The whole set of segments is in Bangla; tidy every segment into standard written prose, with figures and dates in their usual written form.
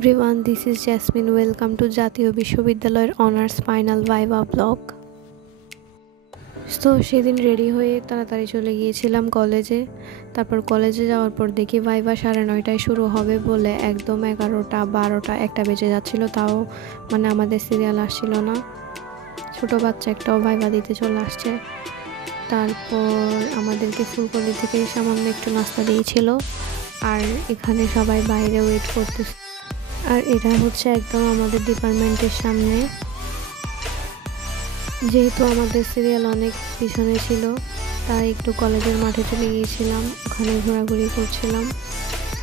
Everyone, this is Jasmine. Welcome to জাতীয় বিশ্ববিদ্যালয়ের অনার্স ফাইনাল ভাইভা ব্লগ। তো সেদিন রেডি হয়ে তাড়াতাড়ি চলে গিয়েছিলাম কলেজে। তারপর কলেজে যাওয়ার পর দেখি ভাইভা 9:30টায় শুরু হবে বলে একদম 11টা 12টা 1টা বেজে যাচ্ছিল, তাও মানে আমাদের সিরিয়াল আসছিল না। ছোট বাচ্চা একটাও ভাইভা দিতে চলে আসছে। তারপর আমাদেরকে ফুলকলি থেকে সামান্য একটু নাস্তা দিয়েছিল, আর এখানে সবাই বাইরে ওয়েট করতেছে। আর এটা হচ্ছে একদম আমাদের ডিপার্টমেন্টের সামনে। যেহেতু আমাদের সিরিয়াল অনেক পিছনে ছিল, তাই একটু কলেজের মাঠে চলে গিয়েছিলাম, ওখানে ঘোরাঘুরি করছিলাম।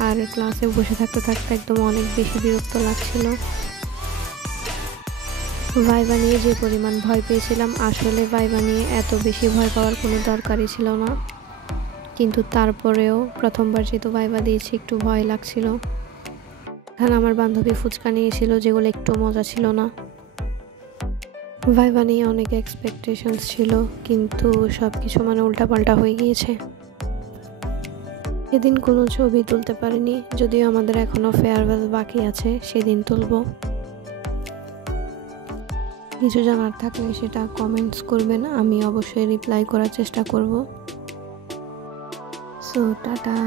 আর ক্লাসে বসে থাকতে থাকতে একদম অনেক বেশি বিরক্ত লাগছিল। ভাইভা নিয়ে যে পরিমাণ ভয় পেয়েছিলাম, আসলে ভাইভা নিয়ে এত বেশি ভয় পাওয়ার কোনো দরকারই ছিল না, কিন্তু তারপরেও প্রথমবার যেহেতু ভাইভা দিয়েছি একটু ভয় লাগছিল। এখানে আমার বান্ধবী ফুচকা নিয়েছিল, যেগুলো একটু মজা ছিল না। ভাইভা নিয়ে অনেক এক্সপেকটেশনস ছিল, কিন্তু সব কিছু মানে উল্টাপাল্টা হয়ে গিয়েছে। সেদিন কোনো ছবি তুলতে পারিনি, যদিও আমাদের এখনও ফেয়ারওয়েল বাকি আছে, সেদিন তুলব। কিছু জানার থাকলে সেটা কমেন্টস করবেন, আমি অবশ্যই রিপ্লাই করার চেষ্টা করব। So tata.